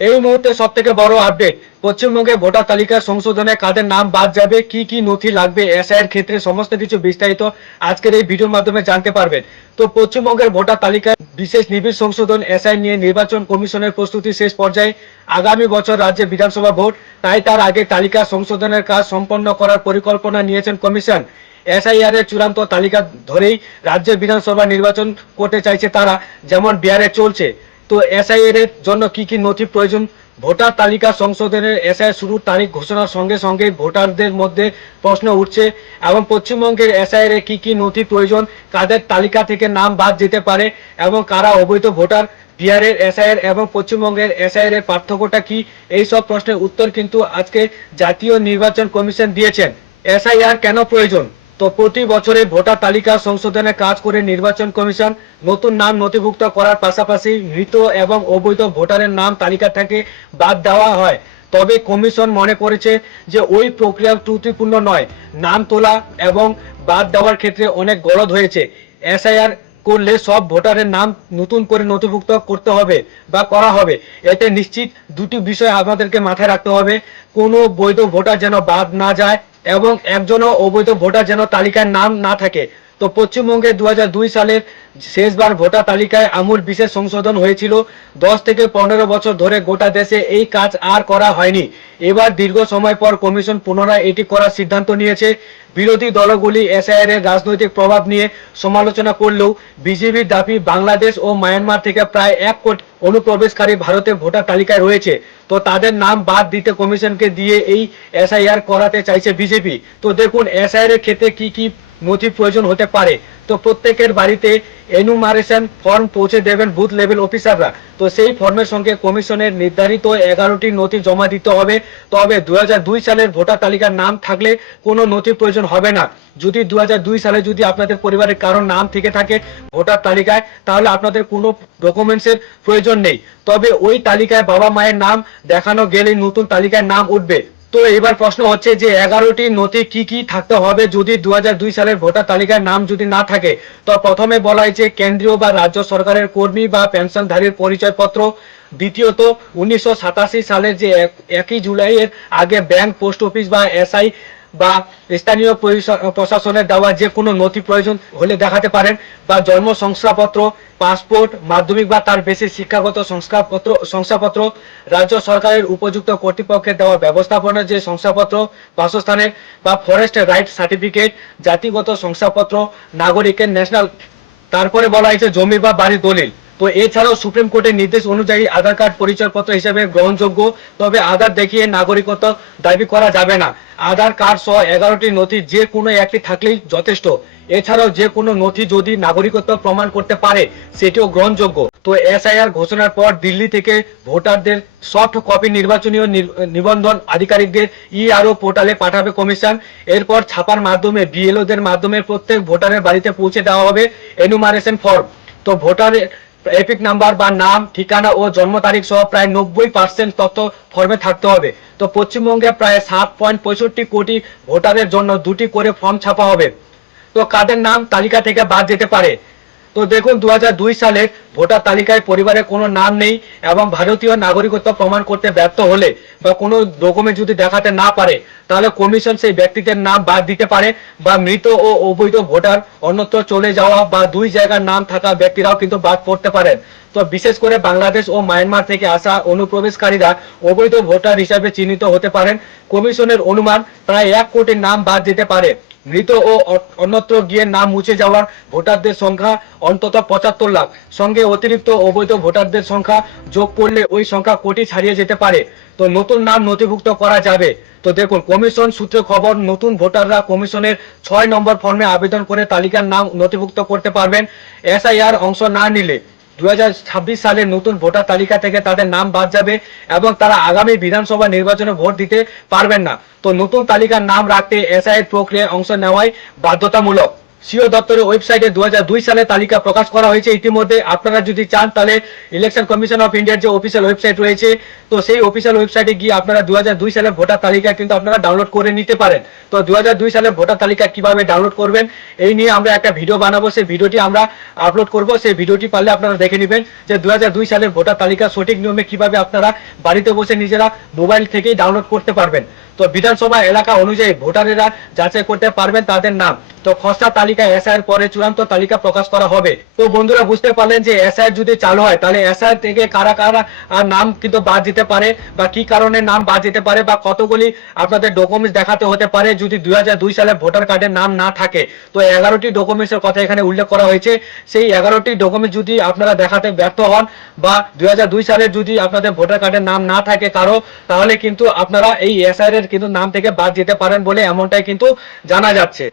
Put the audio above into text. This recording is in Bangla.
এই মুহূর্তে সব থেকে বড় আপডেট, পশ্চিমবঙ্গে ভোটার তালিকা সংশোধনে কাদের নাম বাদ যাবে, কি কি নথি লাগবে এসআইয়ের ক্ষেত্রে, সমস্ত কিছু বিস্তারিত আজকের এই ভিডিওর মাধ্যমে জানতে পারবেন। তো পশ্চিমবঙ্গের ভোটার তালিকায় বিশেষ নিবিড় সংশোধন এসআই নিয়ে নির্বাচন কমিশনের প্রস্তুতি শেষ পর্যায়ে। আগামী বছর রাজ্যে বিধানসভা ভোট, তাই তার আগে তালিকা সংশোধনের কাজ সম্পন্ন করার পরিকল্পনা নিয়েছেন কমিশন। এসআইআর এর চূড়ান্ত তালিকা ধরেই রাজ্যের বিধানসভা নির্বাচন করতে চাইছে তারা, যেমন বিহারে চলছে। তো এসআইআর এর জন্য কি কি নথি প্রয়োজন? ভোটার তালিকা সংশোধনের এসআইআর শুরুর তারিখ ঘোষণার সঙ্গে সঙ্গে ভোটারদের মধ্যে প্রশ্ন উঠছে এবং পশ্চিমবঙ্গের এসআইআর এ কি কি নথি প্রয়োজন, কাদের তালিকা থেকে নাম বাদ যেতে পারে এবং কারা অবৈধ ভোটার, বিহারের এসআইআর এবং পশ্চিমবঙ্গের এসআইআর এর পার্থক্যটা কি, এই সব প্রশ্নের উত্তর কিন্তু আজকে জাতীয় নির্বাচন কমিশন দিয়েছেন। এসআইআর কেন প্রয়োজন? তো প্রতি বছরে ভোটার তালিকা সংশোধনের কাজ করে নির্বাচন কমিশন নতুন নাম নথিভুক্ত করার পাশাপাশি মৃত এবং অবৈধ ভোটারের নাম তালিকা থেকে বাদ দেওয়া হয়। তবে কমিশন মনে করেছে যে ওই প্রক্রিয়া ত্রুটিপূর্ণ নয়। নাম তোলা এবং বাদ দেওয়ার ক্ষেত্রে অনেক গলদ হয়েছে। এসআইআর করলে সব ভোটারের নাম নতুন করে নথিভুক্ত করতে হবে বা করা হবে। এতে নিশ্চিত দুটি বিষয় আমাদেরকে মাথায় রাখতে হবে, কোনো বৈধ ভোটার যেন বাদ না যায় এবং একজনও অবৈধ ভোটার যেন তালিকায় নাম না থাকে। তো পশ্চিমবঙ্গে 2002 সালের শেষবার ভোটার তালিকায় আমূল বিশেষ সংশোধন হয়েছিল। 10 থেকে 15 বছর ধরে গোটা দেশে এই কাজ আর করা হয়নি। এবার দীর্ঘ সময় পর কমিশন পুনরায় এটি করার সিদ্ধান্ত নিয়েছে। বিরোধী দলগুলি এসআইআর এর রাজনৈতিক প্রভাব নিয়ে সমালোচনা করলেও বিজেপির দাবি বাংলাদেশ ও মায়ানমার থেকে প্রায় 1 কোটি অনুপ্রবেশকারী ভারতের ভোটার তালিকায় রয়েছে। তো তাদের নাম বাদ দিতে কমিশনকে দিয়ে এই এসআইআর করাতে চাইছে বিজেপি। তো দেখুন এসআইআর এর ক্ষেত্রে কি কি নথি প্রয়োজন হতে পারে। তো প্রত্যেকের বাড়িতে এনুমারেশন ফর্ম পৌঁছে দেবেন বুথ লেভেল অফিসাররা। তো সেই ফর্মের সঙ্গে কমিশনের নির্ধারিত 11টি নথি জমা দিতে হবে। তবে 2002 সালের ভোটার তালিকার নাম থাকলে কোনো নথি প্রয়োজন হবে না। যদি 2002 সালে যদি আপনাদের পরিবারের কারোর নাম থেকে থাকে ভোটার তালিকায়, তাহলে আপনাদের কোনো ডকুমেন্টসের প্রয়োজন নেই। তবে ওই তালিকায় বাবা মায়ের নাম দেখানো গেলেই নতুন তালিকায় নাম উঠবে। তো এবার প্রশ্ন হচ্ছে যে 11টি নথি কি কি থাকতে হবে যদি 2002 সালের ভোটার তালিকায় নাম যদি না থাকে। তো প্রথমে বলা হয়েছে কেন্দ্রীয় বা রাজ্য সরকারের কর্মী বা পেনশনধারীর পরিচয়পত্র। দ্বিতীয়ত 1987 সালের যে 1 জুলাইয়ের আগে ব্যাংক, পোস্ট অফিস বা এসআই বা স্থানীয় প্রশাসনের দেওয়া যে কোনো নথি প্রয়োজন হলে দেখাতে পারেন, বা জন্ম শংসাপত্র, পাসপোর্ট, মাধ্যমিক বা তার বেশি শিক্ষাগত শংসাপত্র, রাজ্য সরকারের উপযুক্ত কর্তৃপক্ষের দেওয়া ব্যবস্থাপনার যে শংসাপত্র, বাসস্থানের বা ফরেস্ট রাইট সার্টিফিকেট, জাতিগত শংসাপত্র, নাগরিকের ন্যাশনাল। তারপরে বলা হয়েছে জমি বা বাড়ির দলিল। তো এছাড়াও সুপ্রিম কোর্টের নির্দেশ অনুযায়ী আধার কার্ড পরিচয়পত্র হিসেবে গ্রহণযোগ্য, তবে আধার দেখিয়ে নাগরিকত্ব দাবি করা যাবে না। আধার কার্ড সহ 11টি নথি যে কোনো একটি থাকলেই যথেষ্ট। এছাড়াও যে কোনো নথি যদি নাগরিকত্ব প্রমাণ করতে পারে সেটিও গ্রহণযোগ্য। তো এসআইআর ঘোষণার পর দিল্লি থেকে ভোটারদের সফট কপি নির্বাচনীয় নিবন্ধন আধিকারিকদের ইআরও পোর্টালে পাঠাবে কমিশন। এরপর ছাপার মাধ্যমে বিএলওদের মাধ্যমে প্রত্যেক ভোটারের বাড়িতে পৌঁছে দেওয়া হবে এনুমারেশন ফর্ম। তো ভোটারের এপিক নাম্বার বা নাম, ঠিকানা ও জন্ম তারিখ সহ প্রায় 90% তথ্য ফর্মে থাকতে হবে। তো পশ্চিমবঙ্গে প্রায় 7.65 কোটি ভোটারের জন্য 2টি করে ফর্ম ছাপা হবে। তো কাদের নাম তালিকা থেকে বাদ যেতে পারে? তো দেখুন 2002 সালের ভোটার তালিকায় পরিবারের কোনো নাম নেই এবং ভারতীয় নাগরিকত্ব প্রমাণ করতে ব্যর্থ হলে বা কোনো ডকুমেন্ট যদি দেখাতে না পারে, তাহলে কমিশন সেই ব্যক্তিদের নাম বাদ দিতে পারে। বা মৃত ও অবৈধ ভোটার, অন্যত্র চলে যাওয়া বা দুই জায়গার নাম থাকা ব্যক্তিরাও কিন্তু বাদ পড়তে পারেন। তো বিশেষ করে বাংলাদেশ ও মায়ানমার থেকে আসা অনুপ্রবেশকারীরা অবৈধ ভোটার হিসাবে চিহ্নিত হতে পারেন। কমিশনের অনুমান প্রায় 1 কোটির নাম বাদ যেতে পারে। মৃত ও অন্যত্র গিয়ে নাম মুছে যাওয়ার ভোটারদের সংখ্যা অন্তত 75 লাখ। সঙ্গে অতিরিক্ত অবৈধ ভোটারদের সংখ্যা যোগ করলে ওই সংখ্যা কোটি ছাড়িয়ে যেতে পারে। তো নতুন নাম নথিভুক্ত করা যাবে। তো দেখুন কমিশন সূত্রে খবর, নতুন ভোটাররা কমিশনের 6 নম্বর ফর্মে আবেদন করে তালিকার নাম নথিভুক্ত করতে পারবেন। এসআইআর অংশ না নিলে 2026 সালের নতুন ভোটার তালিকা থেকে তাদের নাম বাদ যাবে এবং তারা আগামী বিধানসভা নির্বাচনে ভোট দিতে পারবেন না। তো নতুন তালিকার নাম রাখতে এসআইআর প্রক্রিয়ায় অংশ নেওয়াই বাধ্যতামূলক। সিও দপ্তরের ওয়েবসাইটে 2002 সালে তালিকা প্রকাশ করা হয়েছে ইতিমধ্যে। আপনারা যদি চান তাহলে ইলেকশন কমিশন অফ ইন্ডিয়ার যে অফিসিয়াল ওয়েবসাইট রয়েছে, তো সেই অফিসিয়াল ওয়েবসাইটে গিয়ে আপনারা 2002 সালের ভোটার তালিকা কিন্তু আপনারা ডাউনলোড করে নিতে পারেন। তো 2002 সালের ভোটার তালিকা কিভাবে ডাউনলোড করবেন এই নিয়ে আমরা একটা ভিডিও বানাবো, সেই ভিডিওটি আমরা আপলোড করব। সেই ভিডিওটি পারলে আপনারা দেখে নেবেন যে 2002 সালের ভোটার তালিকা সঠিক নিয়মে কিভাবে আপনারা বাড়িতে বসে নিজেরা মোবাইল থেকেই ডাউনলোড করতে পারবেন। তো বিধানসভা এলাকা অনুযায়ী ভোটারেরা যাচাই করতে পারবেন তাদের নাম। তো খসড়া তালিকা এসআইয়ের পরে চূড়ান্ত তালিকা প্রকাশ করা হবে। তো বন্ধুরা বুঝতে পারলেন যে এসআইআর যদি চালু হয় তাহলে এসআইআর থেকে কারা কারা নাম কিন্তু বাদ যেতে পারে, বা কি কারণে নাম বাদ যেতে পারে, বা কতগুলি আপনাদের ডকুমেন্টস দেখাতে হতে পারে যদি 2002 সালে ভোটার কার্ডের নাম না থাকে। তো 11টি ডকুমেন্টসের কথা এখানে উল্লেখ করা হয়েছে। সেই 11টি ডকুমেন্ট যদি আপনারা দেখাতে ব্যর্থ হন বা 2002 সালে যদি আপনাদের ভোটার কার্ডের নাম না থাকে কারো, তাহলে কিন্তু আপনারা এই এসআইআর এর কিন্তু নাম থেকে বাদ যেতে পারেন বলে এমনটাই কিন্তু জানা যাচ্ছে।